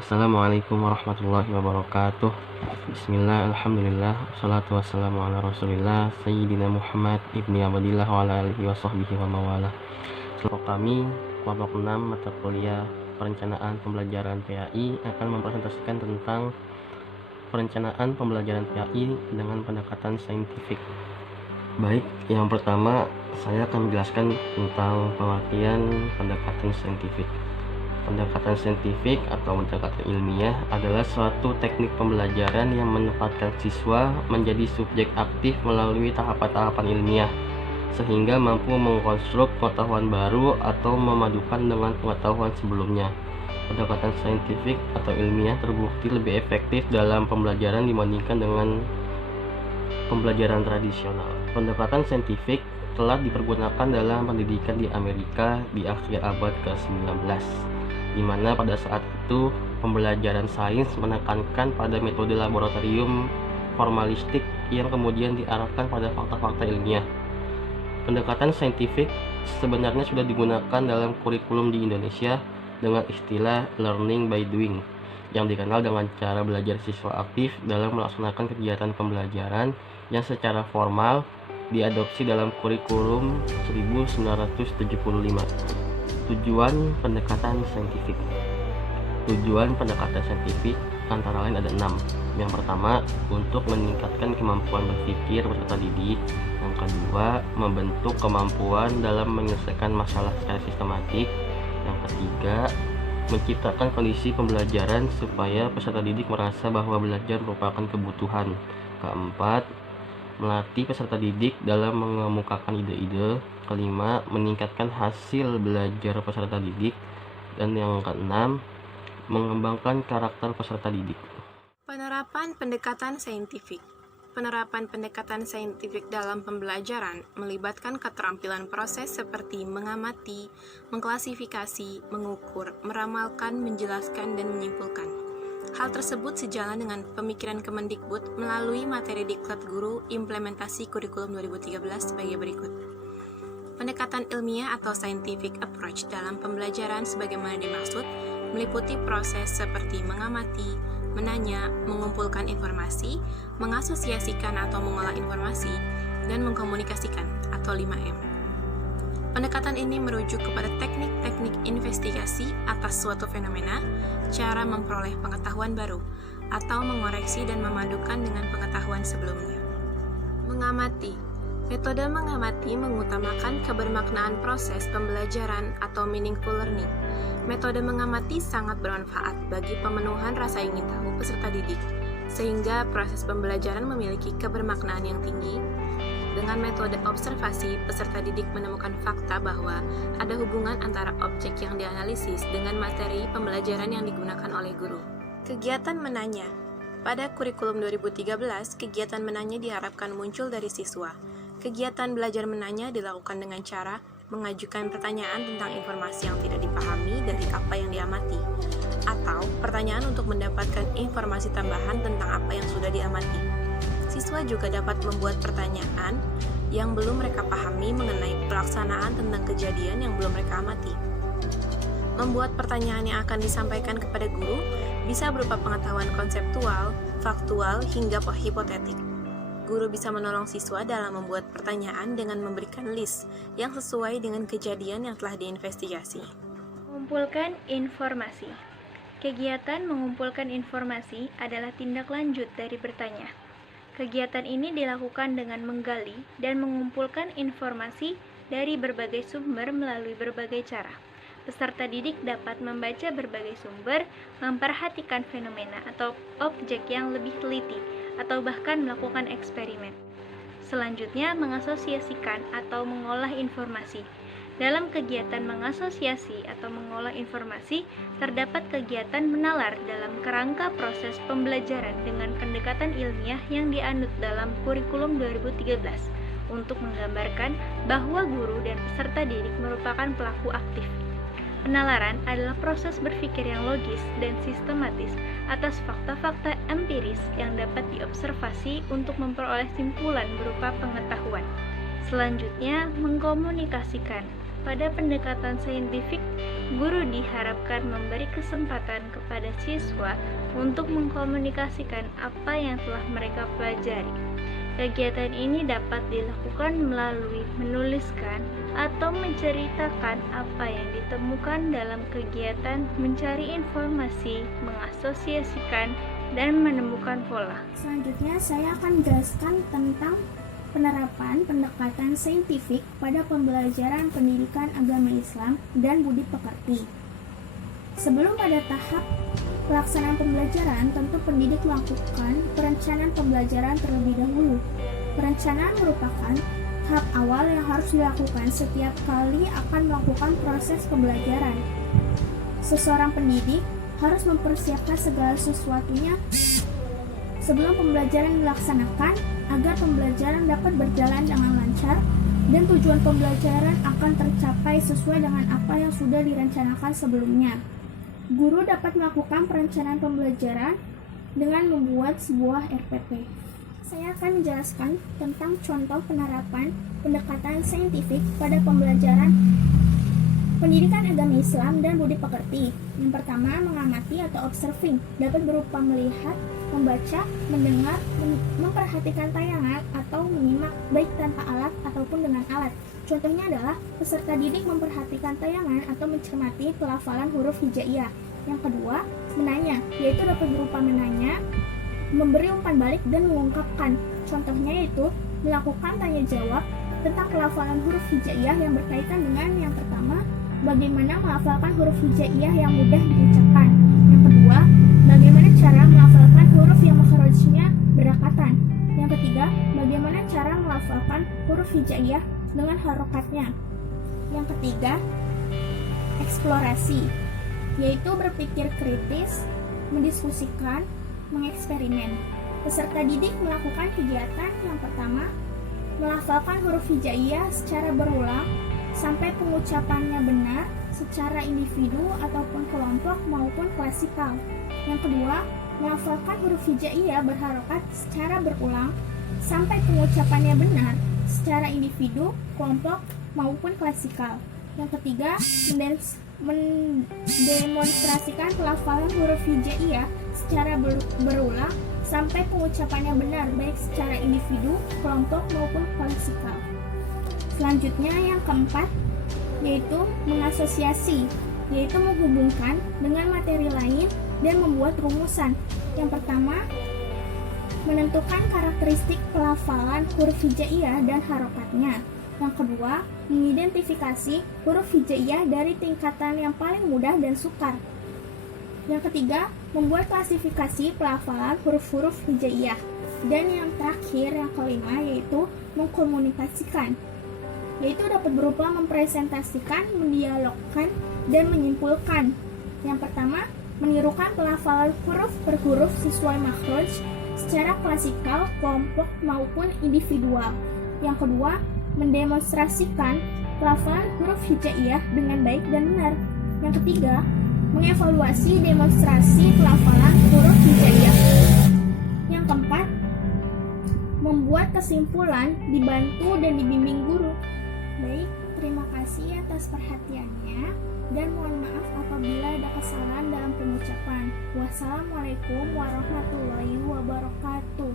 Assalamualaikum warahmatullahi wabarakatuh. Bismillah, alhamdulillah, wassalatu wassalamu ala rasulillah Sayyidina Muhammad ibni Abdillah wa ala alihi wa sahbihi wa mawalah. Kelompok kami, kelompok 6 mata kuliah perencanaan pembelajaran PAI akan mempresentasikan tentang perencanaan pembelajaran PAI dengan pendekatan saintifik. Baik, yang pertama saya akan menjelaskan tentang pengertian pendekatan saintifik. Pendekatan saintifik atau pendekatan ilmiah adalah suatu teknik pembelajaran yang menempatkan siswa menjadi subjek aktif melalui tahapan-tahapan ilmiah, sehingga mampu mengkonstruk pengetahuan baru atau memadukan dengan pengetahuan sebelumnya. Pendekatan saintifik atau ilmiah terbukti lebih efektif dalam pembelajaran dibandingkan dengan pembelajaran tradisional. Pendekatan saintifik telah dipergunakan dalam pendidikan di Amerika di akhir abad ke-19, di mana pada saat itu pembelajaran sains menekankan pada metode laboratorium formalistik yang kemudian diarahkan pada fakta-fakta ilmiah. Pendekatan saintifik sebenarnya sudah digunakan dalam kurikulum di Indonesia dengan istilah learning by doing, yang dikenal dengan cara belajar siswa aktif dalam melaksanakan kegiatan pembelajaran yang secara formal diadopsi dalam kurikulum 1975. Tujuan pendekatan saintifik. Tujuan pendekatan saintifik antara lain ada 6. Yang pertama, untuk meningkatkan kemampuan berpikir peserta didik. Yang kedua, membentuk kemampuan dalam menyelesaikan masalah secara sistematik. Yang ketiga, menciptakan kondisi pembelajaran supaya peserta didik merasa bahwa belajar merupakan kebutuhan. Keempat, melatih peserta didik dalam mengemukakan ide-ide. Kelima, meningkatkan hasil belajar peserta didik. Dan yang keenam, mengembangkan karakter peserta didik. Penerapan pendekatan saintifik. Penerapan pendekatan saintifik dalam pembelajaran melibatkan keterampilan proses seperti mengamati, mengklasifikasi, mengukur, meramalkan, menjelaskan, dan menyimpulkan. Hal tersebut sejalan dengan pemikiran Kemendikbud melalui materi Diklat Guru Implementasi Kurikulum 2013 sebagai berikut. Pendekatan ilmiah atau scientific approach dalam pembelajaran sebagaimana dimaksud meliputi proses seperti mengamati, menanya, mengumpulkan informasi, mengasosiasikan atau mengolah informasi, dan mengkomunikasikan atau 5M. Pendekatan ini merujuk kepada teknik-teknik investigasi atas suatu fenomena, cara memperoleh pengetahuan baru, atau mengoreksi dan memadukan dengan pengetahuan sebelumnya. Mengamati. Metode mengamati mengutamakan kebermaknaan proses pembelajaran atau meaningful learning. Metode mengamati sangat bermanfaat bagi pemenuhan rasa ingin tahu peserta didik, sehingga proses pembelajaran memiliki kebermaknaan yang tinggi. Dengan metode observasi, peserta didik menemukan fakta bahwa ada hubungan antara objek yang dianalisis dengan materi pembelajaran yang digunakan oleh guru. Kegiatan menanya. Pada kurikulum 2013, kegiatan menanya diharapkan muncul dari siswa. Kegiatan belajar menanya dilakukan dengan cara mengajukan pertanyaan tentang informasi yang tidak dipahami dari apa yang diamati, atau pertanyaan untuk mendapatkan informasi tambahan tentang apa yang sudah diamati. Siswa juga dapat membuat pertanyaan yang belum mereka pahami mengenai pelaksanaan tentang kejadian yang belum mereka amati. Membuat pertanyaan yang akan disampaikan kepada guru bisa berupa pengetahuan konseptual, faktual, hingga hipotetik. Guru bisa menolong siswa dalam membuat pertanyaan dengan memberikan list yang sesuai dengan kejadian yang telah diinvestigasi. Mengumpulkan informasi. Kegiatan mengumpulkan informasi adalah tindak lanjut dari bertanya. Kegiatan ini dilakukan dengan menggali dan mengumpulkan informasi dari berbagai sumber melalui berbagai cara. Peserta didik dapat membaca berbagai sumber, memperhatikan fenomena atau objek yang lebih teliti, atau bahkan melakukan eksperimen. Selanjutnya, mengasosiasikan atau mengolah informasi. Dalam kegiatan mengasosiasi atau mengolah informasi, terdapat kegiatan menalar dalam kerangka proses pembelajaran dengan pendekatan ilmiah yang dianut dalam kurikulum 2013 untuk menggambarkan bahwa guru dan peserta didik merupakan pelaku aktif. Penalaran adalah proses berpikir yang logis dan sistematis atas fakta-fakta empiris yang dapat diobservasi untuk memperoleh simpulan berupa pengetahuan. Selanjutnya, mengkomunikasikan. Pada pendekatan saintifik, guru diharapkan memberi kesempatan kepada siswa untuk mengkomunikasikan apa yang telah mereka pelajari. Kegiatan ini dapat dilakukan melalui menuliskan atau menceritakan apa yang ditemukan dalam kegiatan, mencari informasi, mengasosiasikan, dan menemukan pola. Selanjutnya saya akan menjelaskan tentang penerapan pendekatan saintifik pada pembelajaran pendidikan agama Islam dan budi pekerti. Sebelum pada tahap pelaksanaan pembelajaran, tentu pendidik melakukan perencanaan pembelajaran terlebih dahulu. Perencanaan merupakan tahap awal yang harus dilakukan setiap kali akan melakukan proses pembelajaran. Seseorang pendidik harus mempersiapkan segala sesuatunya sebelum pembelajaran dilaksanakan agar pembelajaran dapat berjalan dengan lancar dan tujuan pembelajaran akan tercapai sesuai dengan apa yang sudah direncanakan sebelumnya. Guru dapat melakukan perencanaan pembelajaran dengan membuat sebuah RPP. Saya akan menjelaskan tentang contoh penerapan pendekatan saintifik pada pembelajaran pendidikan agama Islam dan budi pekerti. Yang pertama, mengamati atau observing dapat berupa melihat, membaca, mendengar, memperhatikan tayangan atau menyimak baik tanpa alat ataupun dengan alat. Contohnya adalah peserta didik memperhatikan tayangan atau mencermati pelafalan huruf hijaiyah. Yang kedua, menanya, yaitu dapat berupa menanya, memberi umpan balik dan mengungkapkan. Contohnya yaitu melakukan tanya jawab tentang pelafalan huruf hijaiyah yang berkaitan dengan yang pertama, bagaimana melafalkan huruf hijaiyah yang mudah diucapkan. Yang kedua, bagaimana cara melafalkan huruf yang makhrajnya berakatan. Yang ketiga, bagaimana cara melafalkan huruf hijaiyah dengan harokatnya. Yang ketiga, eksplorasi, yaitu berpikir kritis, mendiskusikan, mengeksperimen. Peserta didik melakukan kegiatan yang pertama, melafalkan huruf hijaiyah secara berulang sampai pengucapannya benar secara individu ataupun kelompok maupun klasikal. Yang kedua, melafalkan huruf hijaiyah berharokat secara berulang sampai pengucapannya benar secara individu, kelompok maupun klasikal. Yang ketiga, mendemonstrasikan pelafalan huruf hijaiyah secara berulang sampai pengucapannya benar baik secara individu, kelompok maupun klasikal. Selanjutnya yang keempat, yaitu mengasosiasi, yaitu menghubungkan dengan materi lain dan membuat rumusan. Yang pertama, menentukan karakteristik pelafalan huruf hijaiyah dan harokatnya. Yang kedua, mengidentifikasi huruf hijaiyah dari tingkatan yang paling mudah dan sukar. Yang ketiga, membuat klasifikasi pelafalan huruf-huruf hijaiyah. Dan yang terakhir, yang kelima, yaitu mengkomunikasikan, yaitu dapat berupa mempresentasikan, mendialogkan, dan menyimpulkan. Yang pertama, menirukan pelafalan huruf per huruf sesuai makhraj secara klasikal, kelompok maupun individual. Yang kedua, mendemonstrasikan pelafalan huruf hijaiyah dengan baik dan benar. Yang ketiga, mengevaluasi demonstrasi pelafalan huruf hijaiyah. Yang keempat, membuat kesimpulan dibantu dan dibimbing guru. Baik, terima kasih atas perhatiannya dan mohon maaf apabila ada kesalahan dalam pengucapan. Wassalamualaikum warahmatullahi wabarakatuh.